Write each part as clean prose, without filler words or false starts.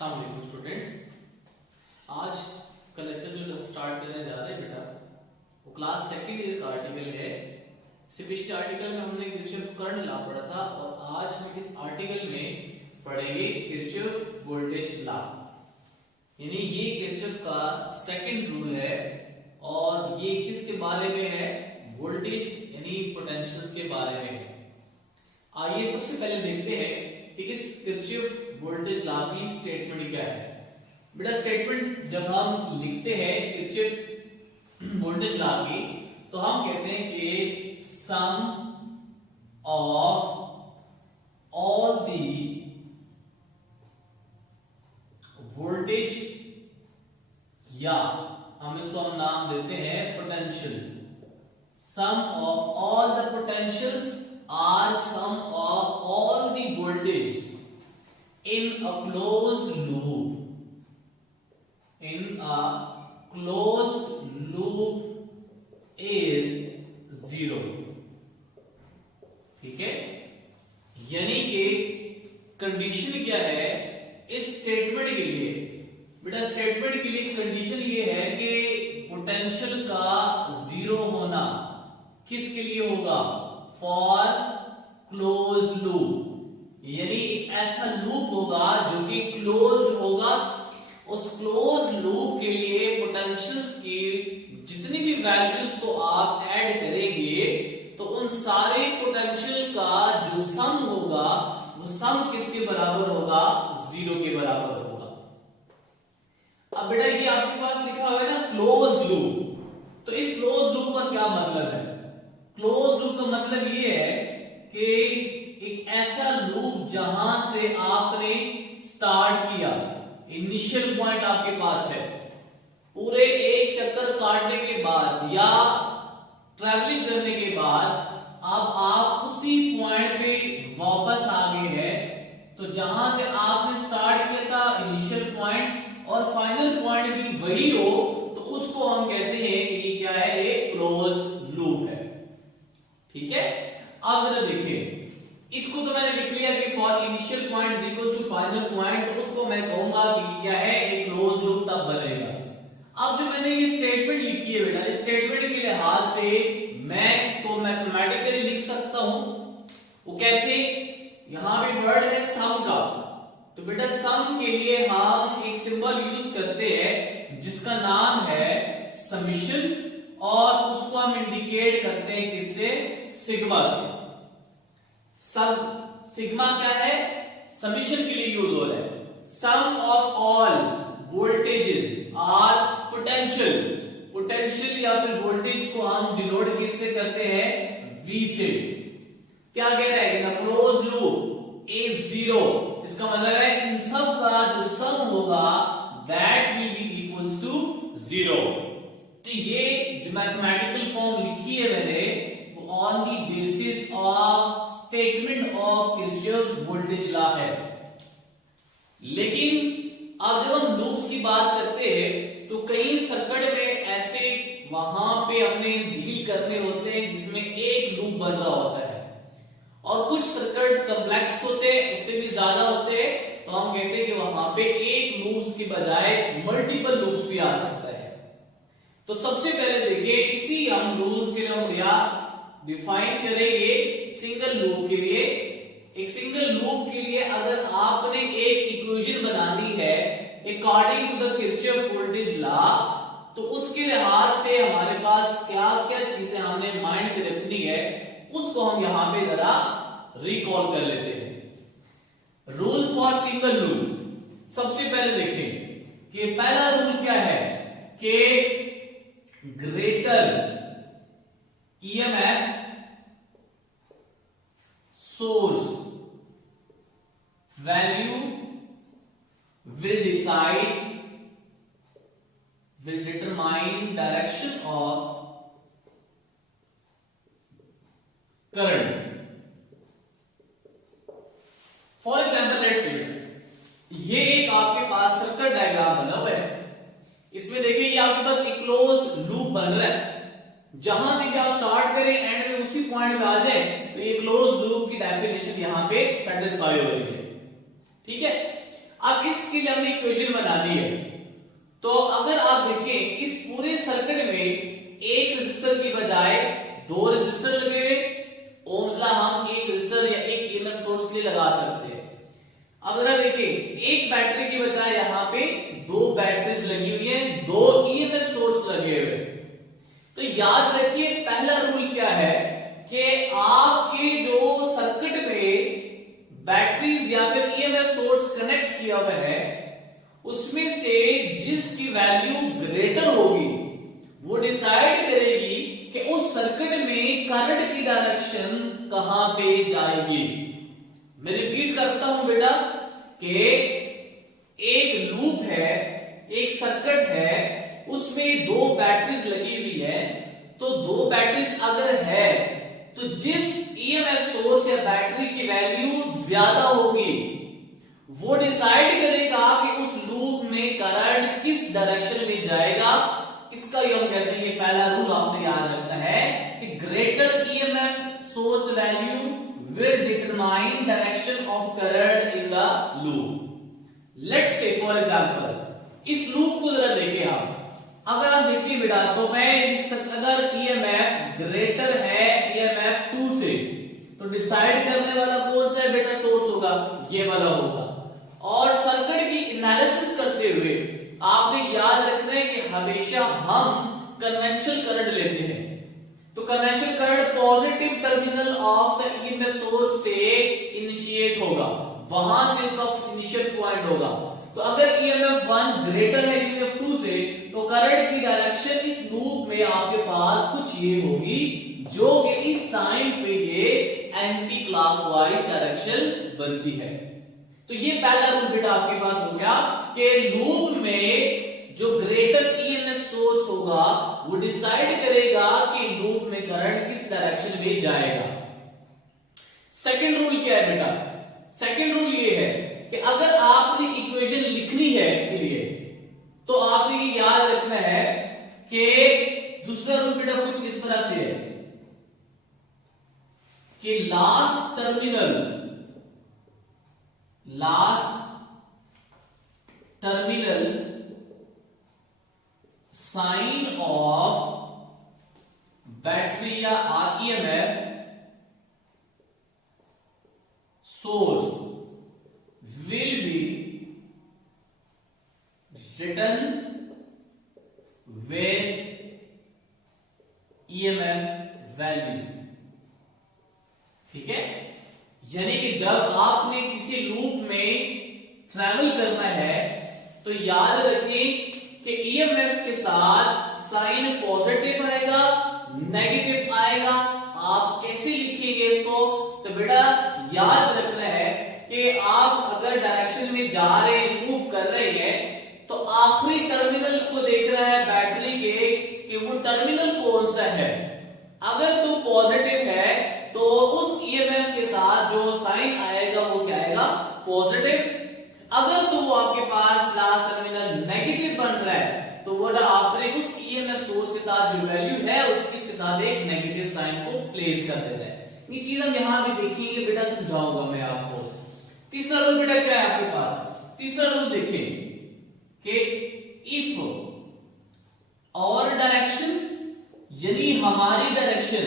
अस्सलाम वालेकुम स्टूडेंट्स। आज का लेक्चर जो स्टार्ट करने जा रहे हैं बेटा वो क्लास सेकंड ईयर का आर्टिकल है। इससे पिछले आर्टिकल में हमने किरचॉफ करंट लॉ पढ़ा था और आज हम इस आर्टिकल में पढ़ेंगे किरचॉफ वोल्टेज लॉ। यानी ये किरचॉफ का सेकंड रूल है और ये किसके बारे में है? वोल्टेज यानी पोटेंशियल्स के बारे में है। आइए सबसे पहले देखते हैं कि इस किरचॉफ वोल्टेज लॉ की स्टेटमेंट क्या है। बेटा स्टेटमेंट जब हम लिखते हैं किरचॉफ वोल्टेज लॉ की तो हम कहते हैं कि sum of all the voltage या हम इसको नाम देते हैं potential. Sum of all the potentials are sum of all the voltage in a closed loop. In a closed loop is zero. ठीक है, यानी कि कंडीशन क्या है इस स्टेटमेंट के लिए? बेटा स्टेटमेंट के लिए कंडीशन ये है कि पोटेंशियल का जीरो होना किसके लिए होगा? For closed loop. यानी एक ऐसा लूप होगा जो कि क्लोज्ड होगा। उस क्लोज्ड लूप के लिए पोटेंशियल्स की जितनी भी वैल्यूज को आप ऐड करेंगे तो उन सारे पोटेंशियल का जो सम होगा वो सम किसके बराबर होगा? जीरो के बराबर होगा। अब बेटा ये आपके पास लिखा हुआ है ना क्लोज्ड लूप, तो इस क्लोज्ड लूप का क्या मतलब है? क्लोज लूप का मतलब ये है कि एक ऐसा लूप जहां से आपने स्टार्ट किया, इनिशियल पॉइंट आपके पास है, पूरे एक चक्कर काटने के बाद या ट्रैवलिंग करने के बाद अब आप उसी पॉइंट पे वापस आ गए हैं। तो जहां से आपने स्टार्ट किया था इनिशियल पॉइंट और फाइनल पॉइंट भी वही हो तो उसको हम कहते हैं कि ये क्या है? एक क्लोज्ड लूप है। ठीक है, अब जरा देखिए, इसको तो मैंने लिख लिया कि for initial point is equal to final point, तो उसको मैं कहूंगा कि क्या है? एक क्लोज लूप तब बनेगा। अब जो मैंने ये स्टेटमेंट लिखी है बेटा, इस स्टेटमेंट के लिहाज से मैं इसको मैथमेटिकली लिख सकता हूं। वो कैसे? यहां पे वर्ड है सम का, तो बेटा सम के लिए हम एक सिंबल यूज करते हैं जिसका नाम है समेशन और उसको हम इंडिकेट करते हैं किससे? सिग्मा से। सब सिग्मा क्या है? समेशन के लिए यूज हो रहा है। Sum of all voltages are potential. Potential या फिर वोल्टेज को हम डिनोट किससे करते हैं? V से। क्या कह रहा है? The close loop is zero. इसका मतलब है इन सब का जो सम होगा that will be equals to zero. तो ये जो मैथमेटिकल फॉर्म लिखी है मैंने वो on the basis of statement of Kirchhoff's voltage law है। लेकिन अब जब हम लूप्स की बात करते हैं तो कई सर्किट में ऐसे वहां पे अपने डील करने होते हैं जिसमें एक लूप बन रहा होता है और कुछ सर्किट्स कॉम्प्लेक्स होते हैं, उससे भी ज्यादा होते हैं, तो हम कहते हैं कि वहां पे एक लूप्स की बजाय मल्टीपल लूप्स भी आ सकता है। तो सबसे पहले देखिए, इसी हम रूल्स के लिए हम क्या डिफाइन करेंगे? सिंगल लूप के लिए, एक सिंगल लूप के लिए अगर आपने एक इक्वेशन बनानी है according to the Kirchhoff voltage law, तो उसके लिहाज से हमारे पास क्या क्या चीजें हमने माइंड में रखनी है उसको हम यहां पे जरा रिकॉल कर लेते हैं। Rule for single loop. सबसे पहले देखें कि पहला रूल क्या है कि greater EMF source value will determine direction of current. For example, let's say ये एक आपके पास सर्किट डायग्राम बना हुआ है। इसमें देखिए ये आपके पास एक क्लोज लूप बन रहा है, जहां से क्या स्टार्ट करें एंड में उसी पॉइंट पे आ जाए तो ये क्लोज लूप की डेफिनेशन यहां पे सेटिस्फाई हो रही है। ठीक है, अब इसके लिए हमने इक्वेशन बना दी है। तो अगर आप देखें इस पूरे सर्किट में एक रेजिस्टर की बजाय दो रेजिस्टर लगे हुए, ओम्स लॉ हम एक रेजिस्टर या एक ईएमएफ सोर्स के लिए लगा सकते हैं। अब अगर देखिए एक बैटरी की बजाय यहां पे दो बैटरीज लगी हुई है, दो ईएमएफ सोर्स लगे हुए। तो याद रखिए पहला रूल क्या है कि आपके जो सर्किट में बैटरीज या फिर ईएमएफ सोर्स कनेक्ट किया हुआ है उसमें से जिसकी वैल्यू ग्रेटर होगी वो डिसाइड करेगी कि उस सर्किट में करंट की डायरेक्शन कहां पे जाएगी। मैं रिपीट करता हूं बेटा कि एक लूप है, एक सर्किट है, उसमें दो बैटरीज लगी हुई है। तो दो बैटरीज अगर है तो जिस ईएमएफ सोर्स या बैटरी की वैल्यू ज्यादा होगी वो डिसाइड करेगा कि उस लूप में करंट किस डायरेक्शन में जाएगा। इसका हम कहते हैं, पहला रूल आपने याद रखना है कि greater EMF source value will determine direction of current in the loop. Let's say for example इस लूप को जरा देखिए आप। अगर आप देखिए बेटा तो मैं लिख सकता, अगर ईएमएफ ग्रेटर है ईएमएफ 2 से तो डिसाइड करने वाला कौन सा है बेटा सोर्स होगा, ये वाला होगा। और सर्किट की एनालिसिस करते हुए आपने याद रखना है कि हमेशा हम कन्वेंशनल करंट लेते हैं। तो conventional current positive terminal of the EMF source से इनिशिएट होगा, वहां से इसका इनिशियल पॉइंट होगा। तो अगर ईएमएफ 1 ग्रेटर है ईएमएफ 2 से तो करंट की डायरेक्शन इस लूप में आपके पास कुछ ये होगी जो कि इस टाइम पे ये एंटी क्लॉकवाइज डायरेक्शन बनती है। तो ये पहला रूल बेटा आपके पास हो गया कि लूप में जो ग्रेटर ईएमएफ सोर्स होगा वो डिसाइड करेगा कि लूप में करंट किस डायरेक्शन में जाएगा। सेकंड रूल क्या है बेटा? सेकंड रूल ये है कि अगर आपने इक्वेशन लिखनी है इसके लिए तो आपने ये याद रखना है कि दूसरा रूल बेटा कुछ इस तरह से है कि last terminal sign of battery या EMF source will be written with EMF value। ठीक है, यानी कि जब आपने किसी लूप में ट्रैवल करना है तो याद रखिए कि ईएमएफ के साथ साइन पॉजिटिव आएगा, नेगेटिव आएगा। आप कैसे लिखेंगे इसको? तो बेटा याद रखना है कि आप अगर डायरेक्शन में जा रहे हैं, मूव कर रहे हैं, तो आखिरी टर्मिनल को देख रहा है बैटरी के कि वो टर्मिनल कौन सा है। अगर तो पॉजिटिव है तो उस ईएमएफ के साथ जो साइन आएगा वो क्या आएगा? पॉजिटिव। अगर तो वो आपके पास लास्ट टर्मिनल नेगेटिव बन रहा है तो वो आपने उस ईएमएफ सोर्स के साथ जो वैल्यू है उसके साथ एक नेगेटिव साइन को प्लेस कर देना है। ये चीज हम यहां भी देखेंगे बेटा, समझाऊंगा मैं आपको। तीसरा रूल बेटा क्या है आपके पास? तीसरा रूल देखिए कि इफ और डायरेक्शन यानी हमारी direction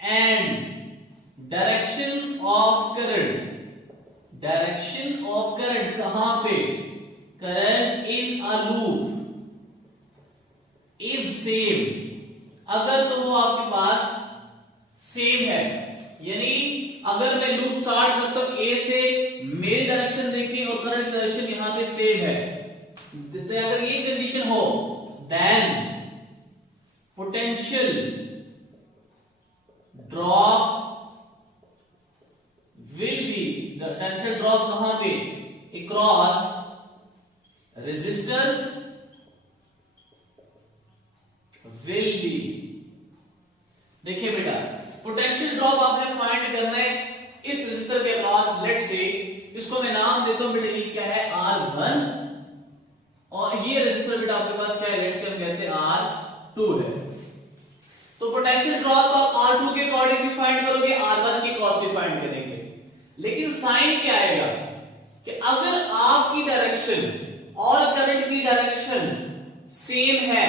and direction of current कहां पे? Current in a loop is same. अगर तो वो आपके पास सेम है, यानी अगर मैं लूप स्टार्ट करता हूं ए से, मेरी डायरेक्शन देखिए और करंट डायरेक्शन यहां पे सेम है, तो अगर ये कंडीशन हो then potential drop will be, the potential drop कहां पे? Across resistor will be. देखिए बेटा पोटेंशियल ड्रॉप आपने फाइंड करना है इस रेजिस्टर के अक्रॉस। लेट्स से इसको मैं नाम देता हूं बेटा, ये क्या है? R1। और ये रेजिस्टर बेटा आपके पास क्या है? लेट्स से हम कहते हैं R2 है। तो पोटेंशियल ड्रॉप आप R2 के अकॉर्डिंग भी फाइंड करोगे, R1 के क्रॉस भी फाइंड करेंगे। लेकिन साइन क्या आएगा कि अगर आप डायरेक्शन सेम है,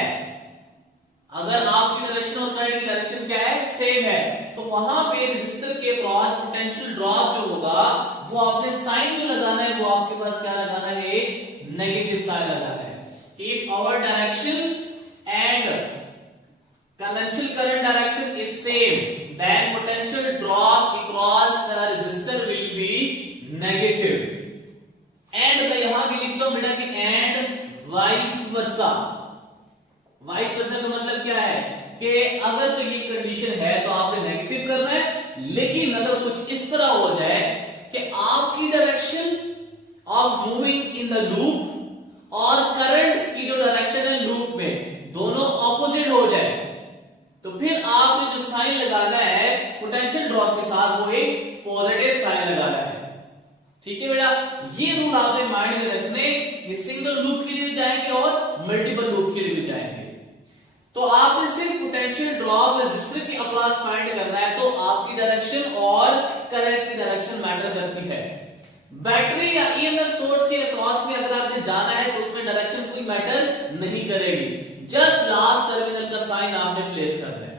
अगर आपकी डायरेक्शन और करंट की डायरेक्शन क्या है, सेम है, तो वहां पे रेजिस्टर के क्रॉस पोटेंशियल ड्रॉप जो होगा वो आपने साइन जो लगाना है वो आपके पास क्या लगाना है, एक नेगेटिव साइन लगाना है। If our direction and conventional current direction is same, then potential drop across the resistor will be negative. And मैं यहां भी लिखता हूं बेटा कि and vice versa. Vice versa का मतलब क्या है कि अगर तो ये कंडीशन है तो आपने नेगेटिव करना है, लेकिन अगर कुछ इस तरह हो जाए कि आपकी direction of moving in the loop और करंट की जो डायरेक्शन है लूप में दोनों ऑपोजिट हो जाए, तो फिर आपने जो साइन लगाना है पोटेंशियल ड्रॉप के साथ वो एक पॉजिटिव साइन लगाना है। ठीक है बेटा, ये रूल आपने माइंड में रखने, ये सिंगल लूप के लिए भी जाएंगे और मल्टीपल लूप के लिए भी जाएंगे। तो आपने सिर्फ पोटेंशियल ड्रॉप रेजिस्टर के अक्रॉस फाइंड करना है, तो आपकी डायरेक्शन और करंट की डायरेक्शन मैटर करती है। बैटरी या ईएमएफ सोर्स के अक्रॉस में अगर आपने जाना है तो उसमें डायरेक्शन कोई मैटर नहीं करेगी, जस्ट लास्ट टर्मिनल का साइन आपने प्लेस करना है।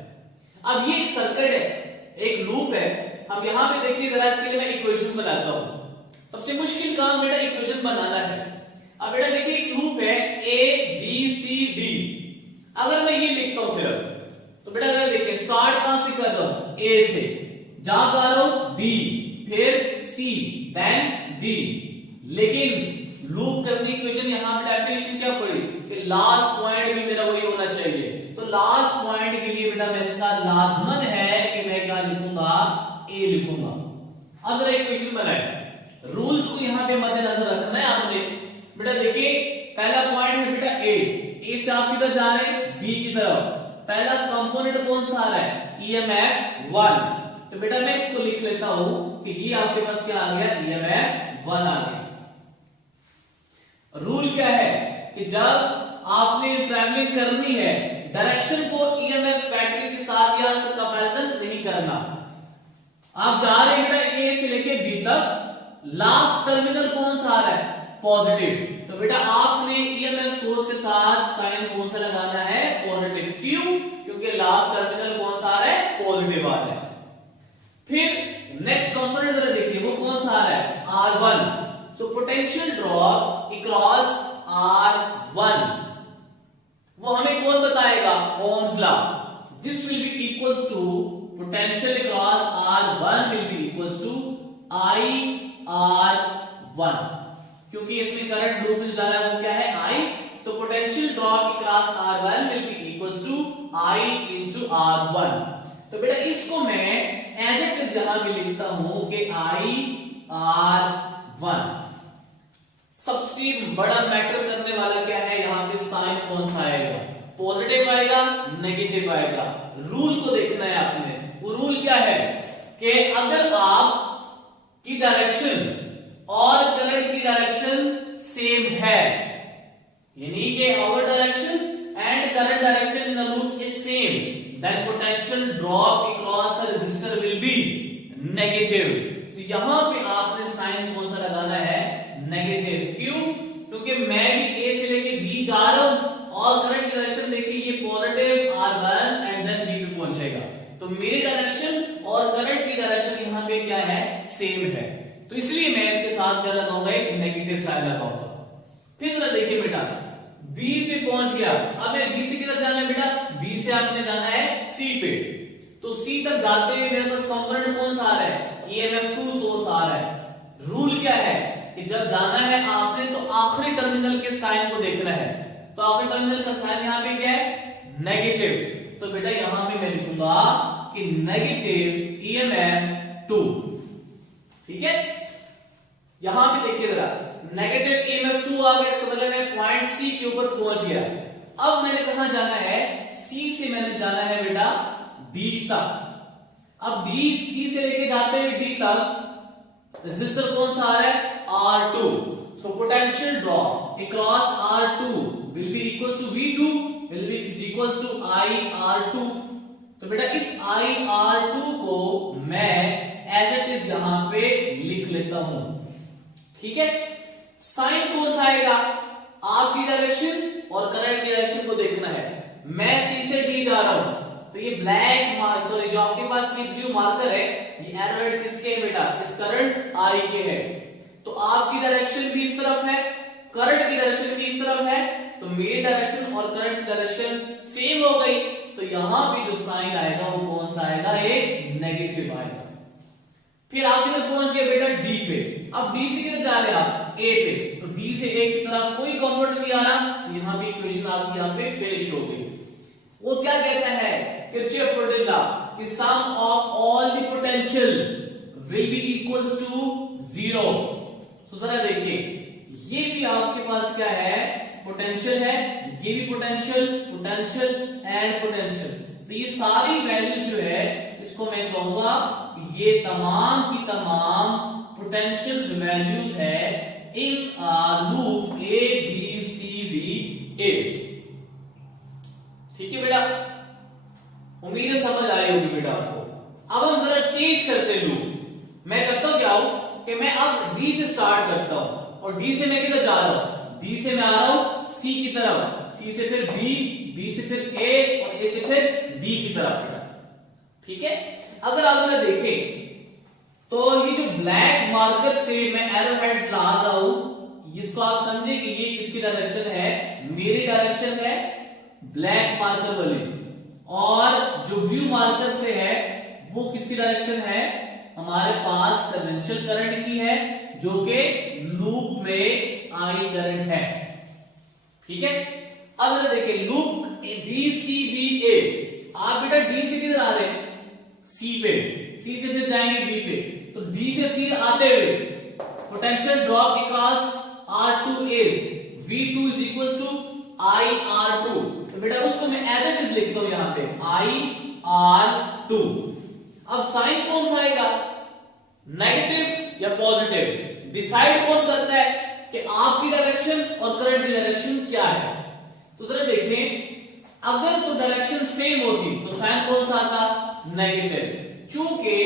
अब ये एक सर्किट है, एक लूप है, हम यहां पे देखिए जरा, इसके लिए मैं इक्वेशन बनाता हूं। सबसे मुश्किल काम बेटा इक्वेशन बनाना है। अब बेटा देखिए एक लूप है ए बी सी डी, अगर मैं ये लिखता हूं सिर्फ, तो बेटा अगर देखिए स्टार्ट कहां से कर रहा हूं, ए से, जा पा रहा हूं बी, फिर सी, देन डी, लेकिन लूप करने की इक्वेशन यहां पे डेफिनेशन क्या पड़ी कि लास्ट पॉइंट भी मेरा वही होना चाहिए, तो लास्ट पॉइंट के लिए बेटा मेरे साथ लाजमन है कि मैं क्या लिखूंगा, ए लिखूंगा। अब जरा इक्वेशन बनाए, रूल्स को यहां पे मद्देनजर रखना है आपने। बेटा देखिए पहला पॉइंट है बेटा ए से आप किधर जा रहे हैं, बी की तरफ, पहला कंपोनेंट कौन सा आ रहा है, ईएमएफ 1, तो बेटा मैं इसको लिख लेता हूं कि ये आपके पास क्या आ गया, ईएमएफ 1 आ गया। रूल क्या है कि जब आपने ट्रैवलिंग करनी है डायरेक्शन को ईएमएफ बैटरी के साथ या कंपैरिजन नहीं करना। आप जा रहे हैं बेटा ए से लेके बी तक, लास्ट टर्मिनल कौन सा आ रहा है, पॉजिटिव, तो बेटा आपने ईएमएफ सोर्स के साथ साइन कौन सा लगाना है, पॉजिटिव। क्यों, क्योंकि लास्ट टर्मिनल कौन सा आ रहा है, पॉजिटिव आ रहा है। फिर नेक्स्ट कंपोनेंट जरा देखिए वो कौन सा आ रहा है, R1, so potential drop across R1 वो हमें कौन बताएगा, Ohm's law. This will be equals to potential across R1 will be equals to IR1, क्योंकि इसमें करंट लूप में जा रहा है वो क्या है, I, तो potential drop across R1 will be equals to I into R1। तो बेटा इसको मैं एज इट इज यहां पे लिखता हूं कि IR1। सबसे बड़ा मैटर करने वाला क्या है, यहां पे साइन कौन सा आएगा, पॉजिटिव आएगा, नेगेटिव आएगा। रूल को देखना है आपने, वो रूल क्या है कि अगर आप की डायरेक्शन और करंट की डायरेक्शन सेम है, यानी कि our direction and current direction in the loop is same, then potential drop across the resistor will be negative. तो यहां पे आपने साइन कौन सा लगाना है, नेगेटिव। क्यों, क्योंकि मैं भी ए से लेके बी जा रहा हूं और करंट डायरेक्शन देखिए ये positive R1 and then B पे पहुंचेगा, तो मेरी डायरेक्शन और करंट की डायरेक्शन यहां पे क्या है, सेम है, तो इसलिए मैं इसके साथ क्या लगाऊंगा, एक नेगेटिव साइन लगाऊंगा। फिर जरा देखिए बेटा बी पे पहुंच गया, अब मैं बी से किधर जाना है बेटा, बी से आपने जाना है सी पे, तो सी तक जाते हुए मेरे पास कंपोनेंट कौन सा आ रहा है, EMF2 सोर्स आ रहा है। रूल क्या है कि जब जाना है आपने तो आखिरी टर्मिनल के साइन को देखना है, तो आखिरी टर्मिनल का साइन यहां पे क्या है, नेगेटिव, तो बेटा यहां पे मैं लिखूंगा कि नेगेटिव EMF2। ठीक है, यहां पे देखिए जरा नेगेटिव EMF2 आ गया, इसका मतलब मैं पॉइंट सी के ऊपर पहुंच गया। अब मैंने कहां जाना है, सी से मैंने जाना है बेटा डी तक। अब बी सी से लेके जाते हुए डी तक रेजिस्टर कौन सा आ रहा है, R2, so potential drop across R2 will be equals to V2 will be is equals to IR2। तो बेटा इस IR2 को मैं एज इट इज यहां पे लिख लेता हूं। ठीक है, साइन कौन सा आएगा, आपकी डायरेक्शन और करंट की डायरेक्शन को देखना है। मैं सी से डी जा रहा हूं, तो ये ब्लैक सॉरी जो आपके पास ये ब्लू मार्कर है, ये एरो हेड किसके है बेटा, इस करंट आई के है। तो आपकी डायरेक्शन भी इस तरफ है, करंट की डायरेक्शन भी इस तरफ है, तो मेरी डायरेक्शन और करंट की डायरेक्शन सेम हो गई, तो यहां पे जो साइन आएगा वो कौन सा आएगा, एक नेगेटिव आएगा। फिर आप इधर पहुंच गए बेटा डी पे, अब डी से किधर जा रहे हैं आप, ए पे, तो डी से ए की तरफ कोई कंपोनेंट नहीं आ रहा, यहां पे इक्वेशन आपकी यहां पे फिनिश हो गई। वो क्या कहता है किरचॉफ वोल्टेज लॉ कि sum of all the potential will be equals to 0। तो जरा देखिए, ये भी आपके पास क्या है, पोटेंशियल है, ये भी पोटेंशियल, पोटेंशियल एंड पोटेंशियल, तो ये सारी वैल्यू जो है इसको मैं कहूंगा ये तमाम की तमाम पोटेंशियल वैल्यूज है in loop A B C D A. ठीक है बेटा, उम्मीद है समझ आई होगी बेटा आपको। अब हम जरा चेंज करते हैं लूप। मैं करता क्या हूं कि मैं अब डी से स्टार्ट करता हूं, और डी से मैं किधर जा रहा हूं, डी से मैं आ रहा हूं सी की तरफ, सी से फिर बी, बी से फिर ए, और ए से फिर डी की तरफ बेटा। ठीक है, अगर आप जरा देखें तो ये जो ब्लैक मार्कर से मैं एरो हेड ला रहा हूं, इसको आप समझे कि ये किसकी डायरेक्शन है, मेरी डायरेक्शन है ब्लैक मार्कर वाली, और जो ब्लू मार्कर से है वो किसकी डायरेक्शन है, हमारे पास कन्वेंशनल करंट की है, जो कि लूप में आई करंट है। ठीक है, अब जरा देखिए लूप डी सी बी ए, आप बेटा डी से किधर आ रहे हैं, सी पे, सी से फिर जाएंगे बी पे, तो डी से सी आते हुए potential drop across R2 is V2 is equals to IR2। तो बेटा उसको मैं एज इट इज लिखता हूं यहां पे IR2। अब साइन कौन सा आएगा, नेगेटिव या पॉजिटिव, डिसाइड कौन करता है कि आपकी डायरेक्शन और करंट की डायरेक्शन क्या है। तो जरा देखें, अगर तो डायरेक्शन सेम होती तो साइन कौन सा आता, नेगेटिव। चूंकि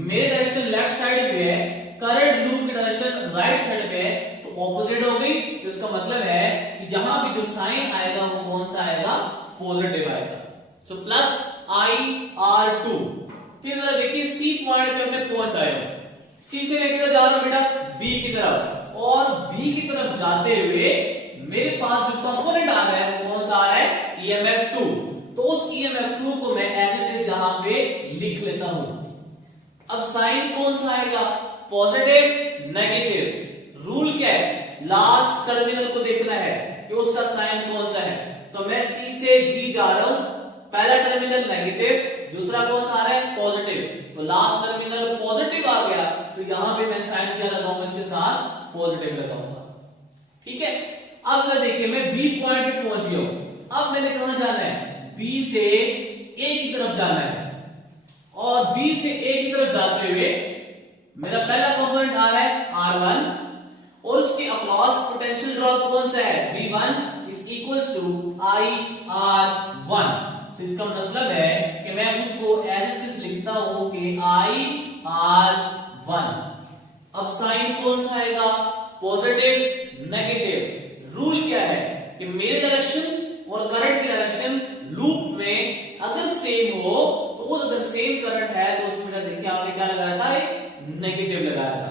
मेरी डायरेक्शन लेफ्ट साइड पे है, करंट लूप की डायरेक्शन राइट साइड पे है, तो ऑपोजिट हो गई, तो इसका मतलब है कि जहां भी जो साइन आएगा वो कौन सा आएगा, पॉजिटिव आएगा। So plus IR2। फिर जरा देखिए सी पॉइंट पे मैं पहुंच आया हूं, सी से मैं किधर जा रहा हूं बेटा, बी की तरफ, और बी की तरफ जाते हुए मेरे पास जो कंपोनेंट आ रहा है वो कौन सा आ रहा है, EMF2। तो उस EMF2 को मैं एज इट इज यहां पे लिख लेता हूं। अब साइन कौन सा आएगा, पॉजिटिव नेगेटिव। रूल क्या है, लास्ट टर्मिनल को देखना है कि उसका साइन कौन सा है। तो मैं सी से बी जा रहा हूं, पहला टर्मिनल नेगेटिव, दूसरा कौन सा आ रहा है, पॉजिटिव, तो लास्ट टर्मिनल पॉजिटिव आ गया, तो यहां पे मैं साइन क्या लगाऊंगा, इसके साथ पॉजिटिव लगाऊंगा। ठीक है, अब जरा देखिए मैं बी पॉइंट पे पहुंच गया हूं, अब मैंने कहां जाना है, बी से ए की तरफ जाना है, और बी से ए की तरफ जाते हुए मेरा पहला कंपोनेंट आ रहा है R1, और उसके अक्रॉस पोटेंशियल ड्रॉप कौन सा है, V1 is equals to IR1। तो इसका मतलब है कि मैं उसको एज इट इज लिखता हूं कि IR1। अब साइन कौन सा आएगा, पॉजिटिव नेगेटिव। रूल क्या है कि मेरे डायरेक्शन और करंट की डायरेक्शन लूप में अगर सेम हो, तो वो अगर सेम करंट है तो उसमें देखिए आपने क्या लगाया था, नेगेटिव लगाया था।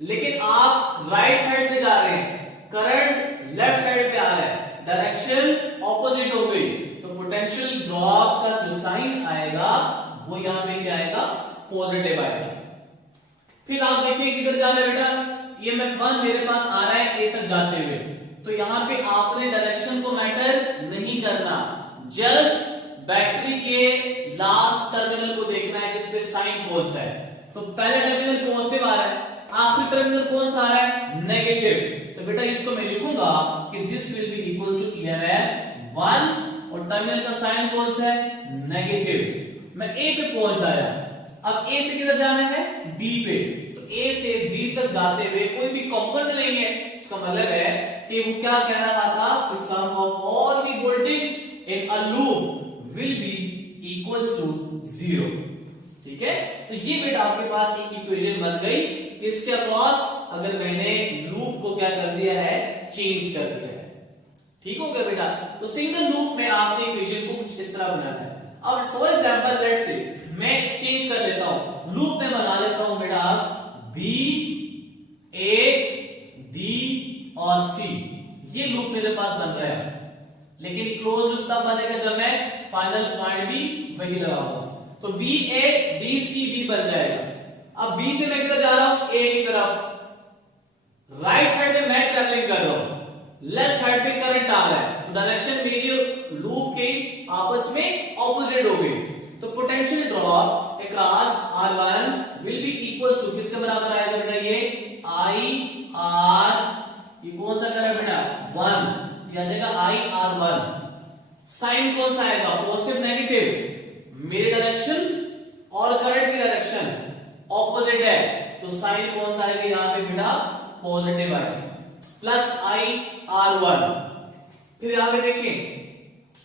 लेकिन आप राइट साइड पे जा रहे हैं, करंट लेफ्ट साइड पे आ रहा है, डायरेक्शन ऑपोजिट हो गई, तो पोटेंशियल ड्रॉप का जो साइन आएगा वो यहां पे क्या आएगा, पॉजिटिव आएगा। फिर आप देखिए किधर जा रहे हैं बेटा, EMF1 मेरे पास आ रहा है ए तक जाते हुए, तो यहां पे आपने डायरेक्शन को मैटर नहीं करना, जस्ट बैटरी के लास्ट टर्मिनल को देखना है जिसपे साइन कौन सा है। तो पहले टर्मिनल पॉजिटिव आ रहा है, आखिरी टर्मिनल कौन सा आ रहा है, नेगेटिव। तो बेटा इसको मैं लिखूंगा कि this will be equal to EMF1, और टर्मिनल का साइन कौन सा है, नेगेटिव। मैं ए पे पहुंच आया, अब ए से किधर जाना है, डी पे, ए से डी तक जाते हुए कोई भी कंपोनेंट लेंगे, इसका मतलब है कि वो क्या कह रहा था कि sum of all the voltage in a loop will be equals to 0। ठीक है, तो ये बेटा आपके पास एक इक्वेशन बन गई, इसके अक्रॉस अगर मैंने लूप को क्या कर दिया है, चेंज चेंज कर दिया है। ठीक हो गया बेटा। तो सिंगल लूप में आपने इक्वेशन को कुछ इस तरह बनाना है। अब फॉर एग्जांपल लेट्स से मैं चेंज कर लेता हूं, लूप में बना लेता हूं बेटा बी ए डी और सी, ये लूप मेरे पास बन रहा है। लेकिन क्लोज लूप तब बनेगा जब मैं फाइनल पॉइंट भी वही लगाऊंगा। तो B A D C B बन जाएगा। अब बी से मैं किधर जा रहा हूं, ए की तरफ। राइट साइड में मैं ट्रैवलिंग कर रहा हूं, लेफ्ट साइड पे करंट आ रहा है, तो डायरेक्शन मेरी लूप के आपस में ऑपोजिट हो गई। तो potential drop across R1 will be equals to, किसके बराबर आएगा बेटा, ये आई आर, ये कौन सा करेगा बेटा 1, आ जाएगा आई R1। साइन कौन सा आएगा, पॉजिटिव नेगेटिव, मेरी डायरेक्शन और करंट की डायरेक्शन ऑपोजिट है, तो साइन कौन सा आएगा यहां पे बेटा, पॉजिटिव आएगा, प्लस आई R1। फिर यहां पे देखिए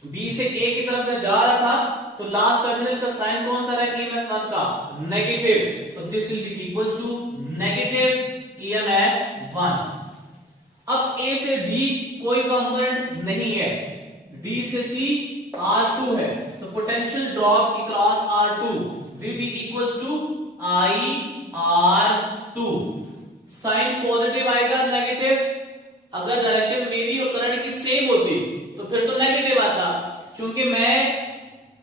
B से A की तरफ मैं जा रहा था, तो लास्ट टर्मिनल का साइन कौन सा रहा, EMF1 का नेगेटिव, तो this will be equals to negative EMF1। अब A से B कोई कंपोनेंट नहीं है, D से C R2 है, तो potential drop across R2 will be equals to I R2। Sign positive आएगा नेगेटिव, अगर डायरेक्शन मेरी और करंट की सेम होती तो फिर तो नेगेटिव आता, क्योंकि मैं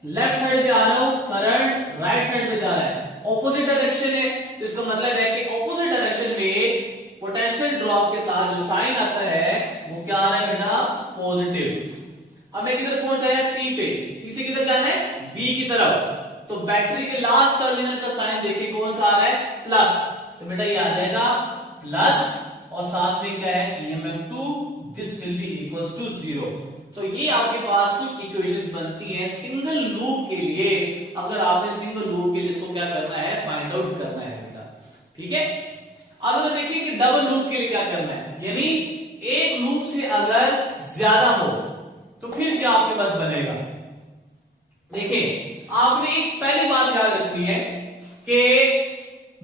लेफ्ट साइड पे आ रहा हूं, करंट राइट साइड पे जा रहा है, ऑपोजिट डायरेक्शन है, तो इसका मतलब है कि ऑपोजिट डायरेक्शन में पोटेंशियल ड्रॉप के साथ जो साइन आता है वो क्या आ रहा है बेटा, पॉजिटिव। अब मैं किधर पहुंचा है, सी पे, सी से किधर जाना है, बी की तरफ, तो बैटरी के लास्ट टर्मिनल का साइन देखिए कौन सा आ रहा है, प्लस, तो बेटा ये आ जाएगा प्लस, और साथ में क्या है EMF2, this will be equals to 0। तो ये आपके पास कुछ इक्वेशंस बनती हैं सिंगल लूप के लिए। अगर आपने सिंगल लूप के लिए इसको क्या करना है, फाइंड आउट करना है बेटा, ठीक है। अब अगर देखिए कि डबल लूप के लिए क्या करना है, यानी एक लूप से अगर ज्यादा हो तो फिर क्या आपके पास बनेगा। देखिए आपने एक पहली बात याद रखनी है कि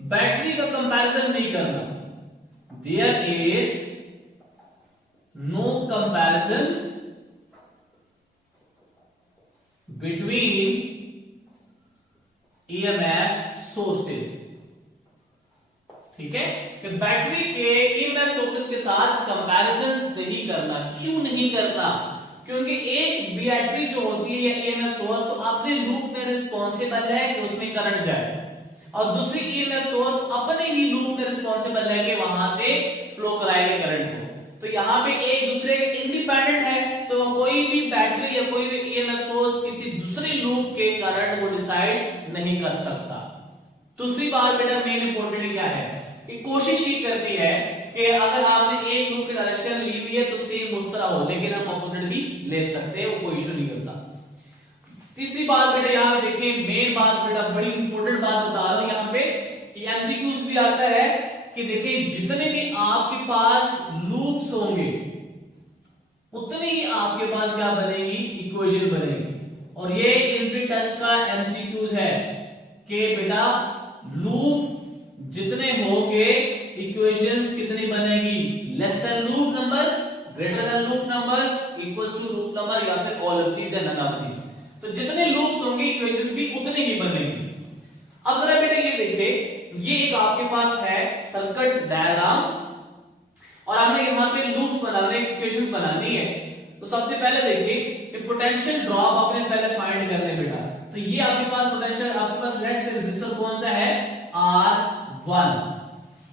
बैटरी का कंपैरिजन नहीं करना, there is no comparison between EMF sources, ठीक है। कि बैटरी के EMF सोर्सेज के साथ कंपैरिजन नहीं करना। क्यों नहीं करना, क्योंकि एक बैटरी जो होती है या EMF सोर्स तो अपने लूप में रिस्पॉन्सिबल है कि उसमें करंट जाए, और दूसरी EMF सोर्स अपने ही लूप में रिस्पॉन्सिबल है कि वहां से फ्लो कराएगा करंट को। तो यहाँ पे एक दूसरे के इंडिपेंडेंट है, तो कोई भी बैटरी या कोई भी EMF सोर्स किसी दूसरे लूप के करंट को डिसाइड नहीं कर सकता। दूसरी बात बेटा मेन इंपॉर्टेंट क्या है कि कोशिश ही करती है कि अगर आपने एक लूप की डायरेक्शन ली हुई है तो सेम उस तरह हो, लेकिन हम अपोजिट भी ले सकते हैं, वो कोई इशू नहीं करता। तीसरी बात बेटा यहाँ पे देखिए, मेन बात बेटा बड़ी इंपॉर्टेंट बात बता रहा हूं यहाँ पे, एमसीक्यूज भी आता है कि देखिए जितने भी आपके पास लूप्स होंगे उतने ही आपके पास क्या बनेगी, इक्वेशन बनेगी। और ये एंट्री टेस्ट का एमसीक्यूज है कि बेटा लूप जितने होंगे इक्वेशंस कितनी बनेगी, less than loop number, greater than loop number, equals to loop number, या फिर all of these and none of these. तो जितने लूप्स होंगे इक्वेशंस भी उतनी ही बनेंगी। अब जरा बेटा ये देखिए, ये एक आपके पास है सर्किट डायग्राम और हमने यहाँ पे लूप्स बनाने, इक्वेशंस बनानी है। तो सबसे पहले देखिए कि पोटेंशियल ड्रॉप अपने पहले फाइंड करने बेटा। तो ये आपके पास पोटेंशियल, आपके पास लेट्स से रेजिस्टर कौन सा है, R1,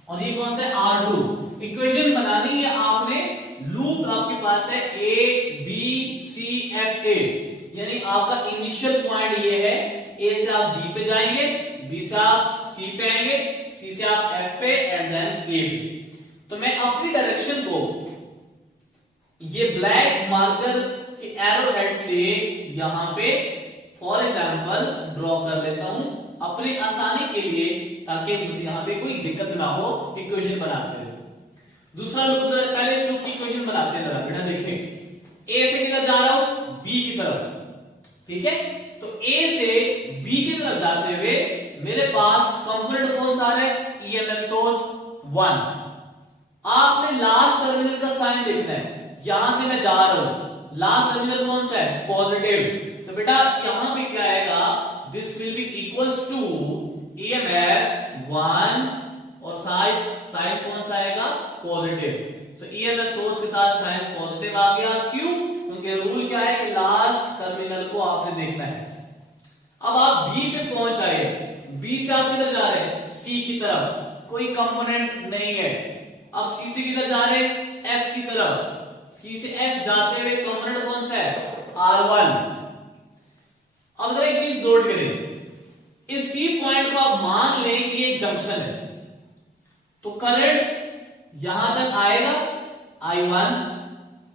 और ये कौन सा है, R2। इक्वेशन बनानी है आपने, लूप आपके पास है A B C F A, यानी आपका इनिशियल पॉइंट ये है, A से आप B पे जाएंगे, B से आप C पे आएंगे, C से आप F पे एंड देन A पे। तो मैं अपनी डायरेक्शन को ये ब्लैक मार्कर के एरो हेड से यहां पे फॉर एग्जांपल ड्रॉ कर लेता हूं अपनी आसानी के लिए, ताकि मुझे यहां पे कोई दिक्कत ना हो इक्वेशन बनाते हुए। दूसरा लूप, पहले इस लूप की इक्वेशन बनाते हैं जरा बेटा। देखिए A से किधर जा रहा हूं, B की तरफ, ठीक है। तो A से B की तरफ जाते हुए मेरे पास कंपोनेंट कौन सा है, EMF सोर्स 1। आपने लास्ट टर्मिनल का साइन साइन देखना है, यहां से मैं जा रहा हूं, लास्ट टर्मिनल कौन सा है, पॉजिटिव, तो बेटा यहां पे क्या आएगा, this will be equals to EMF 1 और साइन कौन सा आएगा, पॉजिटिव। तो ईएमएफ सोर्स के साथ साइन पॉजिटिव आ गया, क्यों, क्योंकि रूल क्या है कि लास्ट टर्मिनल को आपने देखना है। अब आप बी पे पहुंच आए, बी से आप किधर जा रहे हैं, सी की तरफ, कोई कंपोनेंट नहीं है। अब सी से किधर जा रहे हैं, एफ की तरफ, सी से एफ जाते हुए कंपोनेंट कौन सा है, R1। अब जरा एक चीज नोट करें, इस सी पॉइंट को आप मान लें कि एक जंक्शन है, तो करंट यहां तक आएगा I1,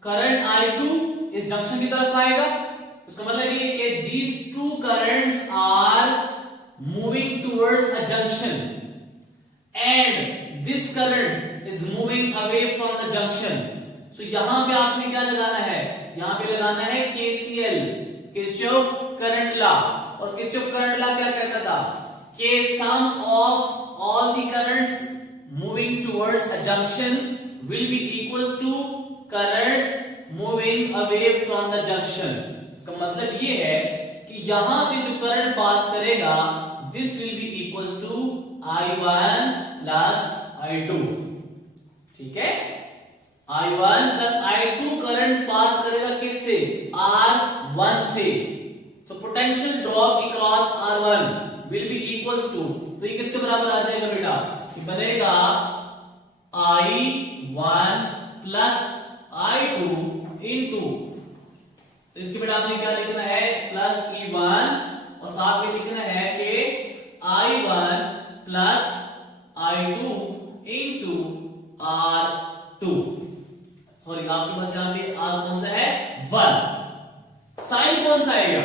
करंट I2 इस जंक्शन की तरफ आएगा। उसका मतलब ये कि these two currents are moving towards a junction and this current is moving away from the junction. So यहां पे आपने क्या लगाना है, यहां पे लगाना है KCL, किरचॉफ करंट लॉ। और किरचॉफ करंट लॉ क्या कहता था कि sum of all the currents moving towards a junction will be equals to currents moving away from the junction. इसका मतलब ये है कि यहां से जो करंट पास करेगा, this will be equals to I1 plus I2, ठीक है। I1 plus I2 current pass करेगा किससे, R1 से, तो potential drop across R1 will be equals to, तो ये किसके बराबर आ जाएगा बेटा, बनेगा I1 प्लस I2 इंटू, इसके बेटा आपने क्या लिखना है, प्लस E1 और साथ में लिखना है कि I1 plus I2 into R2। Sorry, आपके पास यहां पे R कौन सा है, 1। साइन कौन सा आएगा,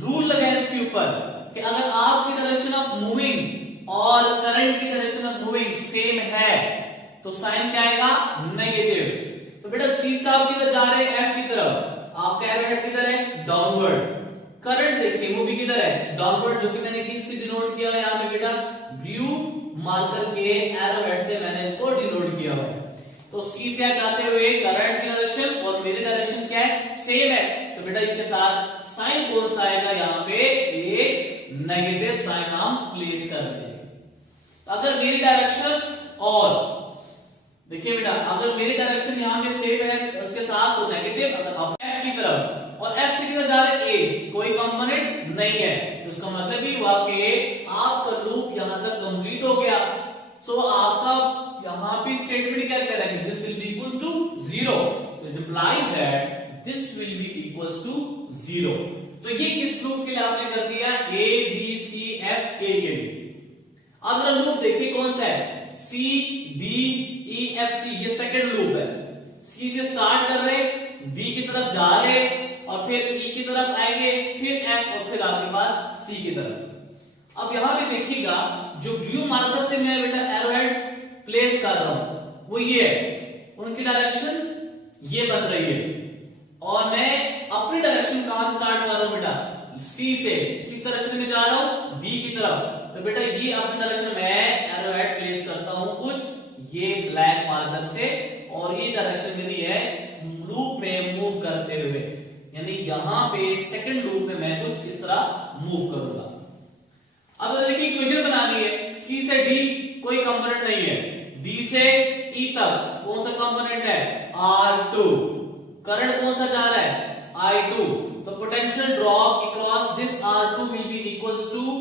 रूल लगा है इसके ऊपर कि अगर आपकी डायरेक्शन ऑफ मूविंग और करंट की डायरेक्शन ऑफ मूविंग सेम है तो साइन क्या आएगा, नेगेटिव। तो बेटा सी साहब किधर जा रहे हैं, एफ की तरफ, आपका एरोहेड किधर है, डाउनवर्ड। करंट देखिए वो भी किधर है, डाउनवर्ड, जो कि मैंने किससे डिनोट किया है यहां पे बेटा, ब्लू मार्कर के एरोहेड से मैंने इसको डिनोट किया हुआ है। तो सी से जाते हुए करंट की डायरेक्शन और मेरी डायरेक्शन क्या है, सेम है, तो बेटा इसके साथ साइन कौन सा आएगा, यहां पे एक नेगेटिव साइन हम प्लेस कर देंगे। अगर मेरी डायरेक्शन और देखिए बेटा, अगर मेरी डायरेक्शन यहां पे सेम है उसके साथ तो नेगेटिव, अगर एफ की तरफ और एफ से किधर जा रहे हैं, ए, कोई कंपोनेंट नहीं है, तो इसका मतलब ये हुआ कि आपका लूप यहां तक कंप्लीट हो गया। सो आपका यहां पे स्टेटमेंट क्या कह रहा है, this will be equals to 0, तो it implies that this will be equals to 0। तो ये किस लूप के लिए आपने कर दिया, ए बी सी एफ ए के लिए। अगला लूप देखिए कौन सा है, C D E F C, ये सेकंड लूप है। सी से स्टार्ट कर रहे, डी की तरफ जा रहे और फिर ई की तरफ आएंगे, फिर एफ और फिर आपके बाद सी की तरफ। अब यहां पे देखिएगा जो ब्लू मार्कर से मैं बेटा एरोहेड प्लेस कर रहा हूं वो ये है, उनकी डायरेक्शन ये बन रही है और मैं अपनी डायरेक्शन कहां से स्टार्ट कर रहा हूं बेटा, सी से, किस डायरेक्शन में जा रहा हूं, डी की तरफ। तो बेटा ये अपनी डायरेक्शन में एरोहेड प्लेस करता हूं कुछ ये ब्लैक मार्कर से, और ये डायरेक्शन मेरी है लूप में मूव करते हुए, यानी यहां पे सेकंड लूप में मैं कुछ इस तरह मूव करूंगा। अब देखिए इक्वेशन बनानी है, सी से डी कोई कंपोनेंट नहीं है, डी से ई तक कौन सा कंपोनेंट है, R2, करंट कौन सा जा रहा है, I2, तो potential drop across this R2 will be equals to